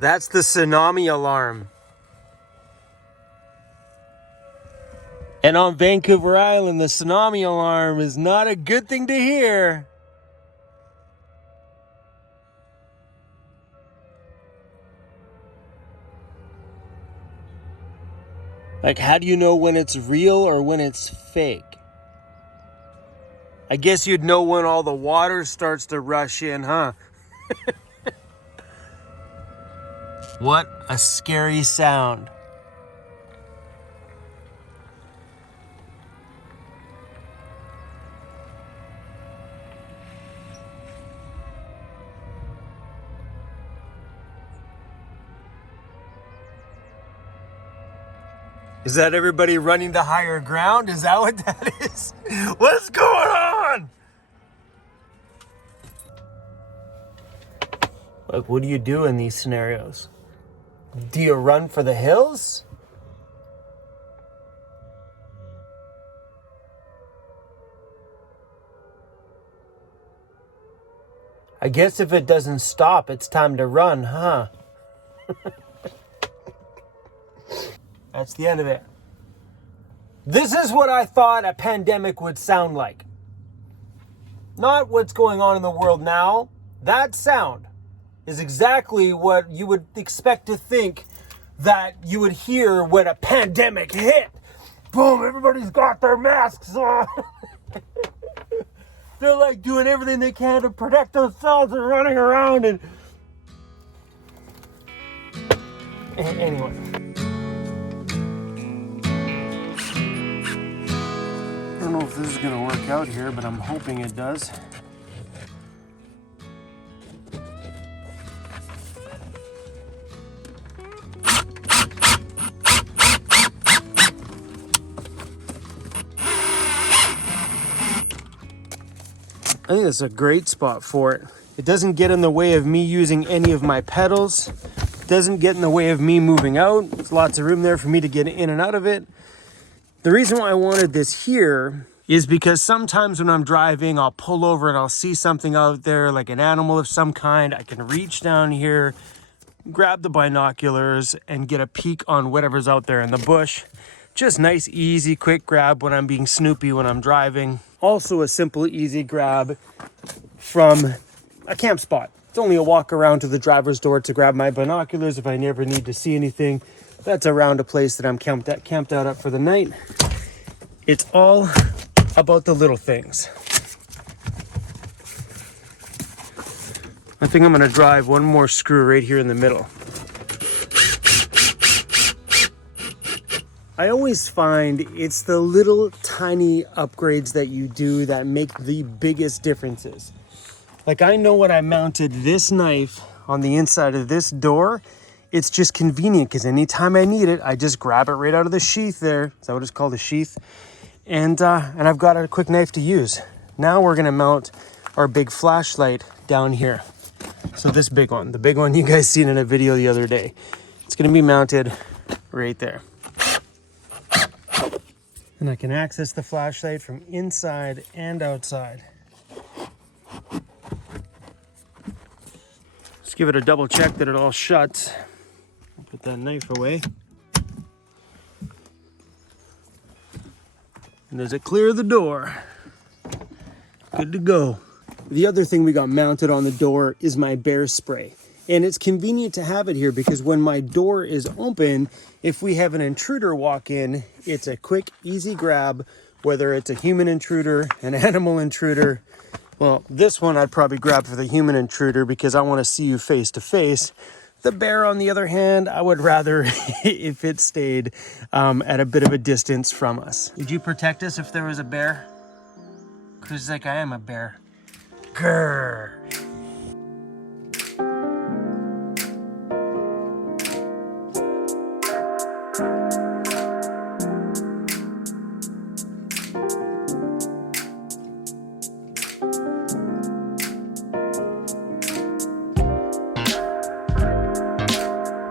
That's the tsunami alarm. And on Vancouver Island, the tsunami alarm is not a good thing to hear. Like, how do you know when it's real or when it's fake? I guess you'd know when all the water starts to rush in, huh? What a scary sound. Is that everybody running to higher ground? Is that what that is? What's going on? Like, what do you do in these scenarios? Do you run for the hills? I guess if it doesn't stop, it's time to run, huh? That's the end of it. This is what I thought a pandemic would sound like. Not what's going on in the world now. That sound is exactly what you would expect to think that you would hear when a pandemic hit. Boom, everybody's got their masks on. They're like doing everything they can to protect themselves and running around and anyway. I don't know if this is gonna work out here, but I'm hoping it does. I think that's a great spot for it. It doesn't get in the way of me using any of my pedals. It doesn't get in the way of me moving out. There's lots of room there for me to get in and out of it. The reason why I wanted this here is because sometimes when I'm driving, I'll pull over and I'll see something out there, like an animal of some kind. I can reach down here, grab the binoculars, and get a peek on whatever's out there in the bush. Just nice, easy, quick grab when I'm being snoopy when I'm driving. Also a simple, easy grab from a camp spot. It's only a walk around to the driver's door to grab my binoculars if I never need to see anything. That's around a place that I'm camped out at for the night. It's all about the little things. I think I'm gonna drive one more screw right here in the middle. I always find it's the little tiny upgrades that you do that make the biggest differences. Like, I know when I mounted this knife on the inside of this door, it's just convenient because anytime I need it, I just grab it right out of the sheath there. Is that what it's called, a sheath? And I've got a quick knife to use. Now we're gonna mount our big flashlight down here. So this big one, the big one you guys seen in a video the other day, it's gonna be mounted right there. And I can access the flashlight from inside and outside. Let's give it a double check that it all shuts. I'll put that knife away. And does it clear the door? Good to go. The other thing we got mounted on the door is my bear spray. And it's convenient to have it here because when my door is open, if we have an intruder walk in, it's a quick, easy grab, whether it's a human intruder, an animal intruder. Well, this one I'd probably grab for the human intruder because I want to see you face to face. The bear, on the other hand, I would rather if it stayed at a bit of a distance from us. Would you protect us if there was a bear? Because like I am a bear. Grrr.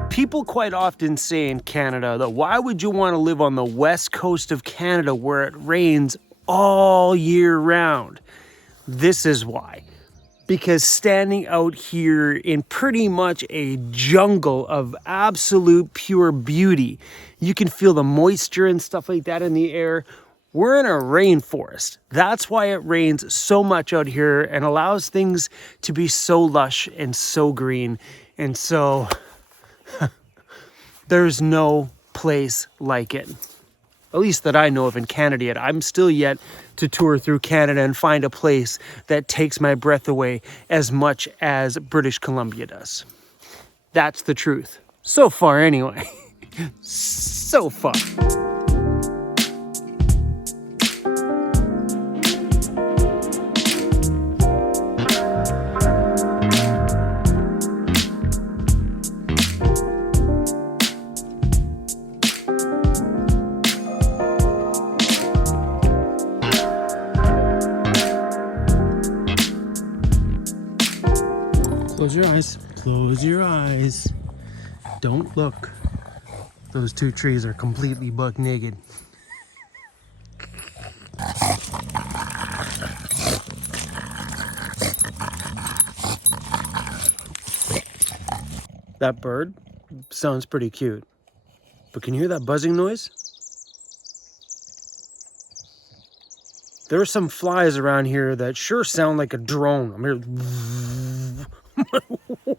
People quite often say in Canada that why would you want to live on the west coast of Canada where it rains all year round? This is why. because standing out here in pretty much a jungle of absolute pure beauty, you can feel the moisture and stuff like that in the air. We're in a rainforest. That's why it rains so much out here and allows things to be so lush and so green. And so there's no place like it, at least that I know of in Canada yet. I'm still yet to tour through Canada and find a place that takes my breath away as much as British Columbia does. That's the truth. So far anyway. So far. Close your eyes. Close your eyes. Don't look. Those two trees are completely buck naked. That bird sounds pretty cute. But can you hear that buzzing noise? There are some flies around here that sure sound like a drone. I'm here.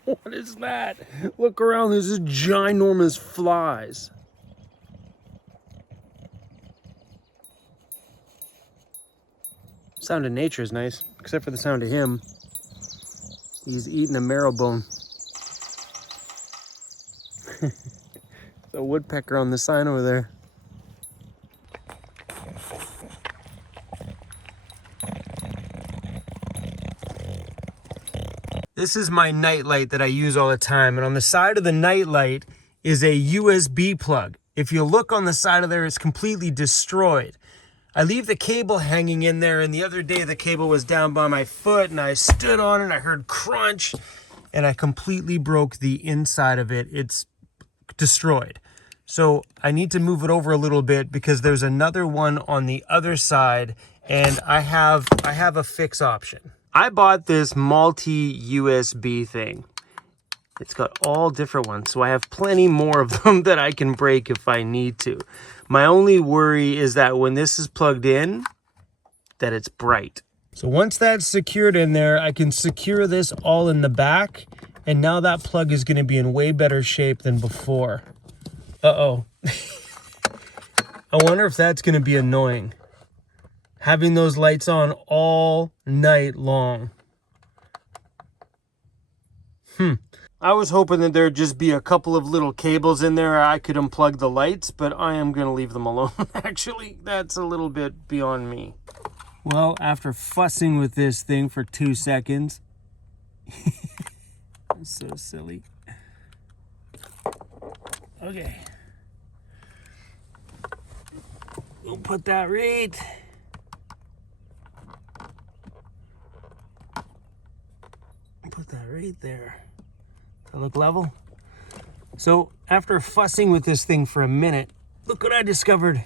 What is that? Look around, there's this ginormous flies. Sound of nature is nice, except for the sound of him. He's eating a marrow bone. There's a woodpecker on the sign over there. This is my night light that I use all the time, and on the side of the night light is a USB plug. If you look on the side of there, it's completely destroyed. I leave the cable hanging in there, and the other day the cable was down by my foot, and I stood on it, and I heard crunch, and I completely broke the inside of it. It's destroyed. So I need to move it over a little bit because there's another one on the other side, and I have a fix option. I bought this multi-USB thing. It's got all different ones, so I have plenty more of them that I can break if I need to. My only worry is that when this is plugged in, that it's bright. So once that's secured in there, I can secure this all in the back, and now that plug is going to be in way better shape than before. Uh-oh. I wonder if that's going to be annoying. Having those lights on all night long. I was hoping that there'd just be a couple of little cables in there I could unplug the lights, but I am going to leave them alone. Actually, that's a little bit beyond me. Well, after fussing with this thing for 2 seconds. I'm so silly. Okay. We'll put that right. Put that right there. Does that look level? So after fussing with this thing for a minute, look what I discovered.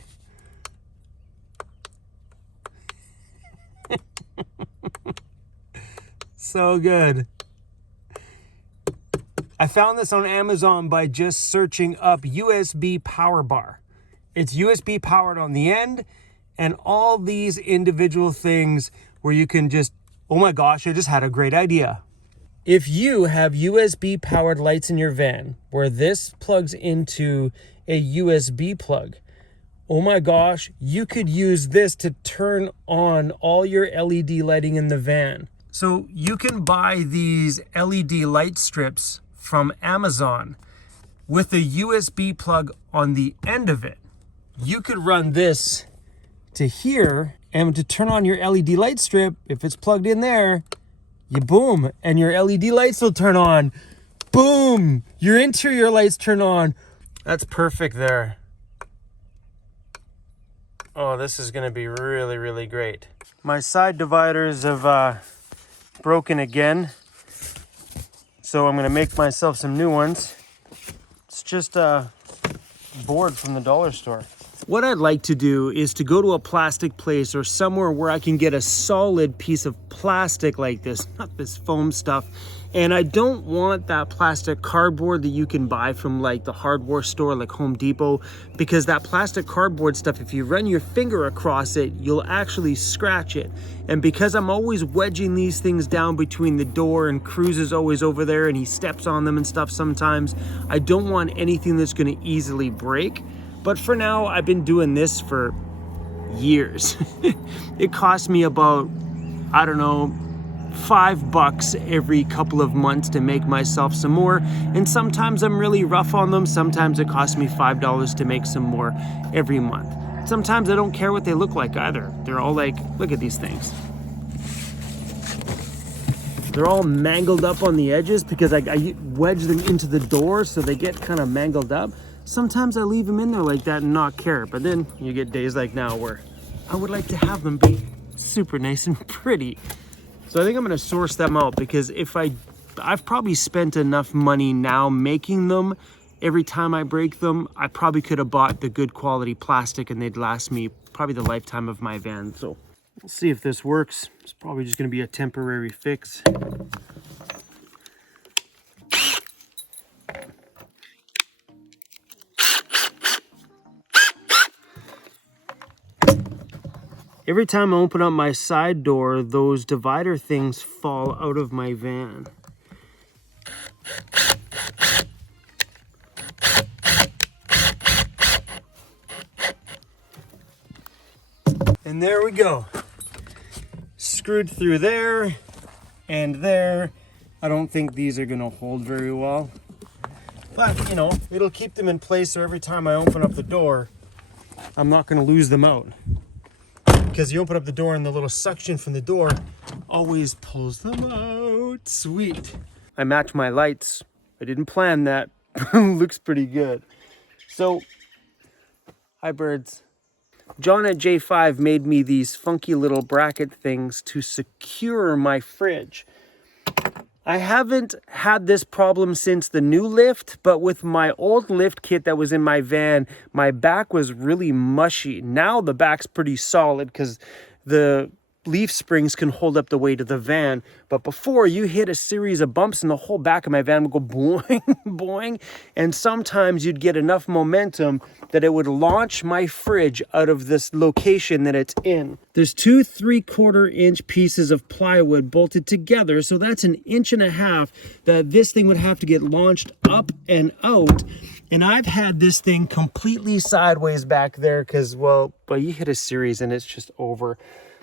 So good. I found this on Amazon by just searching up USB power bar. It's USB powered on the end, and all these individual things where you can just, oh my gosh, I just had a great idea. If you have USB powered lights in your van where this plugs into a USB plug, oh my gosh, you could use this to turn on all your LED lighting in the van. So you can buy these LED light strips from Amazon with a USB plug on the end of it. You could run this to here, and to turn on your LED light strip, if it's plugged in there, you boom, and your LED lights will turn on. Boom, your interior lights turn on. That's perfect there. Oh, this is gonna be really, really great. My side dividers have broken again, so I'm gonna make myself some new ones. It's just a board from the dollar store. What I'd like to do is to go to a plastic place or somewhere where I can get a solid piece of plastic like this, not this foam stuff. And I don't want that plastic cardboard that you can buy from like the hardware store like Home Depot, because that plastic cardboard stuff, if you run your finger across it, you'll actually scratch it. And because I'm always wedging these things down between the door, and Cruz is always over there and he steps on them and stuff sometimes, I don't want anything that's going to easily break. But for now, I've been doing this for years. It cost me about, I don't know, $5 every couple of months to make myself some more. And sometimes I'm really rough on them. Sometimes it costs me $5 to make some more every month. Sometimes I don't care what they look like either. They're all like, look at these things. They're all mangled up on the edges because I wedge them into the door so they get kind of mangled up. Sometimes I leave them in there like that and not care, but then you get days like now where I would like to have them be super nice and pretty. So I think I'm gonna source them out, because if I've probably spent enough money now making them. Every time I break them, I probably could have bought the good quality plastic and they'd last me probably the lifetime of my van. So we'll see if this works. It's probably just gonna be a temporary fix. Every time I open up my side door, those divider things fall out of my van. And there we go. Screwed through there and there. I don't think these are gonna hold very well. But, you know, it'll keep them in place so every time I open up the door, I'm not gonna lose them out. Because you open up the door and the little suction from the door always pulls them out. Sweet. I match my lights. I didn't plan that. Looks pretty good. So, hi birds. John at J5 made me these funky little bracket things to secure my fridge. I haven't had this problem since the new lift, but with my old lift kit that was in my van, my back was really mushy. Now the back's pretty solid because the leaf springs can hold up the weight of the van. But before, you hit a series of bumps and the whole back of my van would go boing, boing. And sometimes you'd get enough momentum that it would launch my fridge out of this location that it's in. There's 2 3/4-inch pieces of plywood bolted together. So that's 1.5 inches that this thing would have to get launched up and out. And I've had this thing completely sideways back there because, well, you hit a series and it's just over.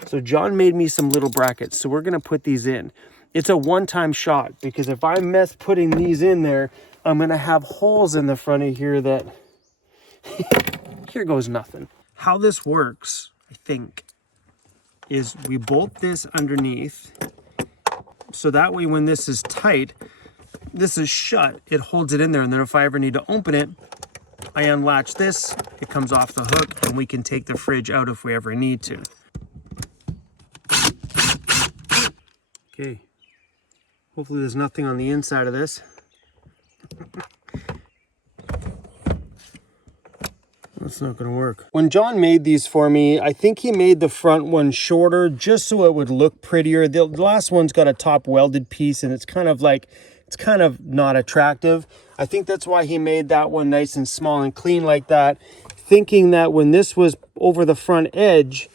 So John made me some little brackets. So we're going to put these in. It's a one-time shot, because if I mess putting these in there, I'm going to have holes in the front of here that here goes nothing. How this works, I think, is we bolt this underneath. So that way when this is tight, this is shut, it holds it in there. And then if I ever need to open it, I unlatch this, it comes off the hook, and we can take the fridge out if we ever need to. Okay, hopefully there's nothing on the inside of this. That's not gonna work. When John made these for me, I think he made the front one shorter just so it would look prettier. The last one's got a top welded piece and it's kind of not attractive. I think that's why he made that one nice and small and clean like that, thinking that when this was over the front edge,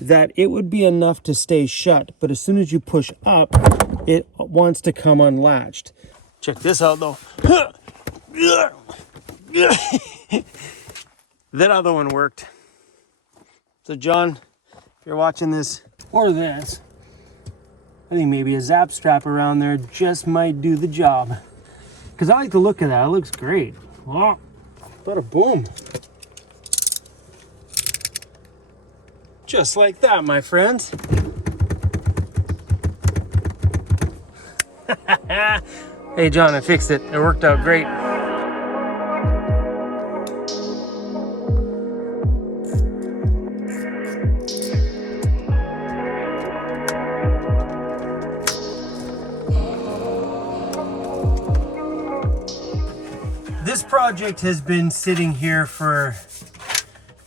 that it would be enough to stay shut. But as soon as you push up, it wants to come unlatched. Check this out though. That other one worked. So John, if you're watching this or this, I think maybe a zap strap around there just might do the job. Because I like the look of that. It looks great. Oh, bada boom. Just like that, my friends. Hey John, I fixed it. It worked out great. This project has been sitting here for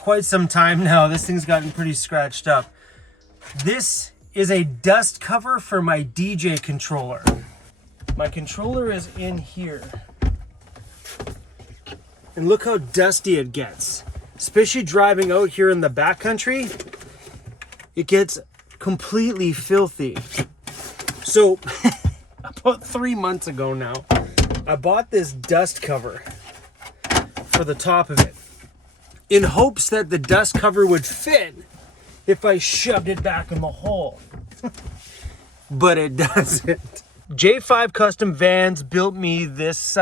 quite some time now. This thing's gotten pretty scratched up. This is a dust cover for my DJ controller. My controller is in here. And look how dusty it gets. Especially driving out here in the backcountry, it gets completely filthy. So about 3 months ago now, I bought this dust cover for the top of it in hopes that the dust cover would fit if I shoved it back in the hole. But it doesn't. J5 Custom Vans built me this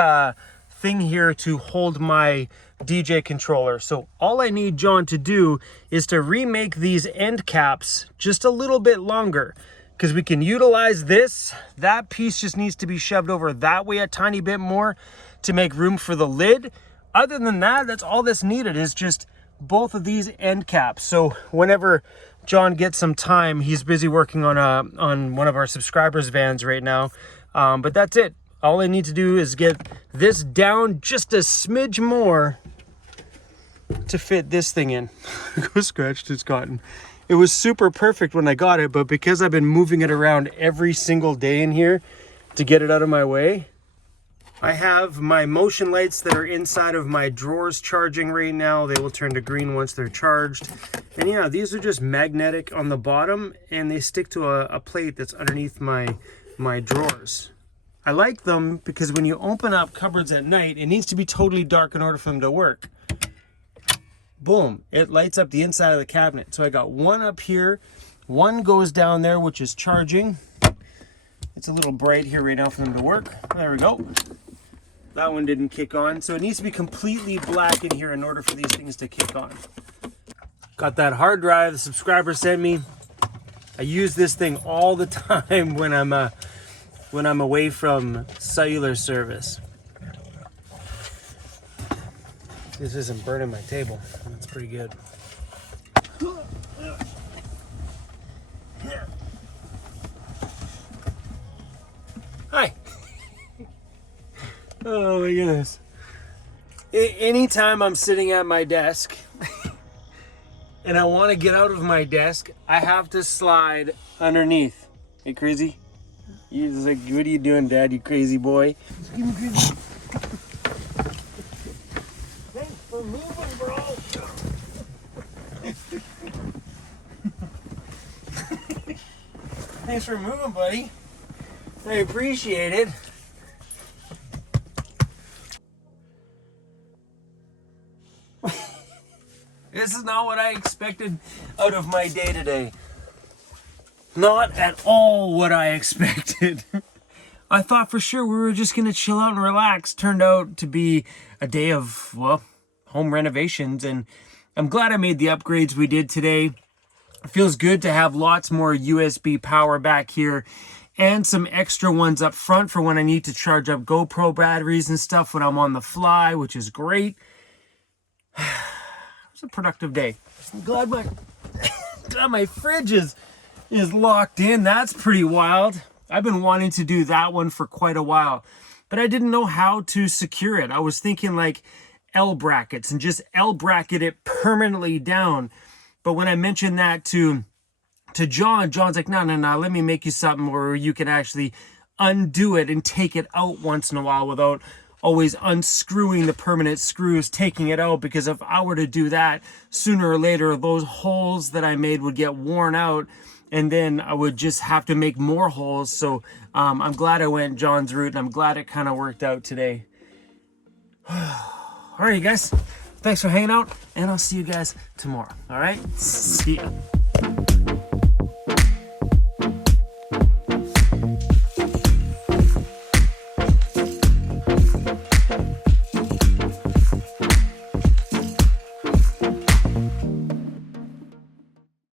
thing here to hold my DJ controller. So all I need John to do is to remake these end caps just a little bit longer, because we can utilize this. That piece just needs to be shoved over that way a tiny bit more to make room for the lid. Other than that, that's all that's needed, is just both of these end caps. So whenever John gets some time, he's busy working on one of our subscribers' vans right now. But that's it. All I need to do is get this down just a smidge more to fit this thing in. Look how scratched it's gotten. It was super perfect when I got it, but because I've been moving it around every single day in here to get it out of my way, I have my motion lights that are inside of my drawers charging right now. They will turn to green once they're charged. And yeah, these are just magnetic on the bottom, and they stick to a plate that's underneath my drawers. I like them because when you open up cupboards at night, it needs to be totally dark in order for them to work. Boom, it lights up the inside of the cabinet. So I got one up here, one goes down there, which is charging. It's a little bright here right now for them to work. There we go. That one didn't kick on. So it needs to be completely black in here in order for these things to kick on. Got that hard drive the subscriber sent me. I use this thing all the time when I'm away from cellular service. This isn't burning my table. That's pretty good. Hi. Oh my goodness. Anytime I'm sitting at my desk and I want to get out of my desk, I have to slide underneath. Hey, crazy? He's like, what are you doing, Dad, you crazy boy? Thanks for moving, bro. Thanks for moving, buddy. I appreciate it. This is not what I expected out of my day today. Not at all what I expected. I thought for sure we were just going to chill out and relax. Turned out to be a day of, well, home renovations. And I'm glad I made the upgrades we did today. It feels good to have lots more USB power back here and some extra ones up front for when I need to charge up GoPro batteries and stuff when I'm on the fly, which is great. It was a productive day. I'm glad my fridge is locked in. That's pretty wild. I've been wanting to do that one for quite a while, but I didn't know how to secure it. I was thinking like L brackets and just L bracket it permanently down. But when I mentioned that to John, John's like, no, let me make you something where you can actually undo it and take it out once in a while without always unscrewing the permanent screws, taking it out, because if I were to do that, sooner or later, those holes that I made would get worn out, and then I would just have to make more holes. So I'm glad I went John's route, and I'm glad it kind of worked out today. All right, you guys, thanks for hanging out, and I'll see you guys tomorrow. All right, see ya.